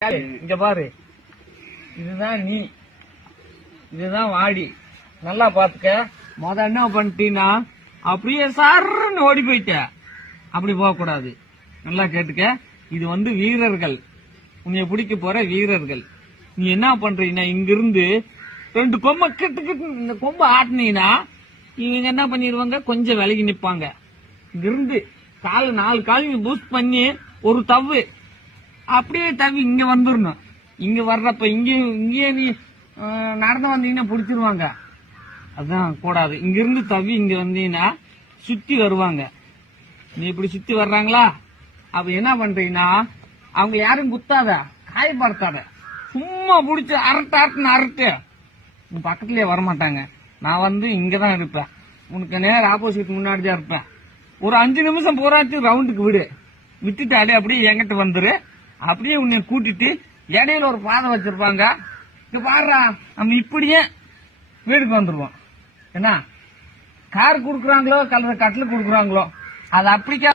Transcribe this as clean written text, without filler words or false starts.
இங்க பாரு, இதுதான் நீ, இதுதான் வாடி. நல்லா பாத்துக்க. என்ன பண்ணிட்டீங்கன்னா அப்படியே சர்ன்னு ஓடி போயிட்ட. அப்படி போக கூடாது. நல்லா கேட்டுக்க. இது வீரர்கள், உன்னைய பிடிக்க போற வீரர்கள். நீ என்ன பண்றீங்கன்னா இங்கிருந்து 2 கொம்பை கிட்டு இந்த கொம்பை ஆட்டினீங்கன்னா இவங்க என்ன பண்ணிடுவாங்க, கொஞ்சம் விலகி நிப்பாங்க. இங்கிருந்து 4 காலையும் பூஸ்ட் பண்ணி ஒரு தவ்வு அப்படியே தவி இங்க வந்துடணும். இங்க வர்றப்ப இங்கே நீ நடந்து வந்தீங்கன்னா பிடிச்சிருவாங்க. அதுதான் கூடாது. இங்கிருந்து தவி இங்க வந்தீங்கன்னா சுத்தி வருவாங்க. நீ இப்படி சுத்தி வர்றாங்களா, அப்ப என்ன பண்றீங்கன்னா அவங்க யாரும் குத்தாத, காயப்படுத்தாத, சும்மா பிடிச்சி அரட்டு பக்கத்துலயே வரமாட்டாங்க. நான் இங்கதான் இருப்பேன், உனக்கு நேரம் ஆப்போசிட் முன்னாடி தான் இருப்பேன். ஒரு 5 நிமிஷம் போராச்சு ரவுண்டுக்கு விடு, விட்டுட்டாலே அப்படியே என்கிட்ட வந்துரு. அப்படியே உன்னை கூட்டிட்டு இடையில ஒரு பாதை வச்சிருப்பாங்க. இங்க பாடுறா, நம்ம இப்படியே வீடுக்கு வந்துருவோம். என்ன கார் குடுக்குறாங்களோ கட்டில் குடுக்குறாங்களோ அது அப்படிக்கா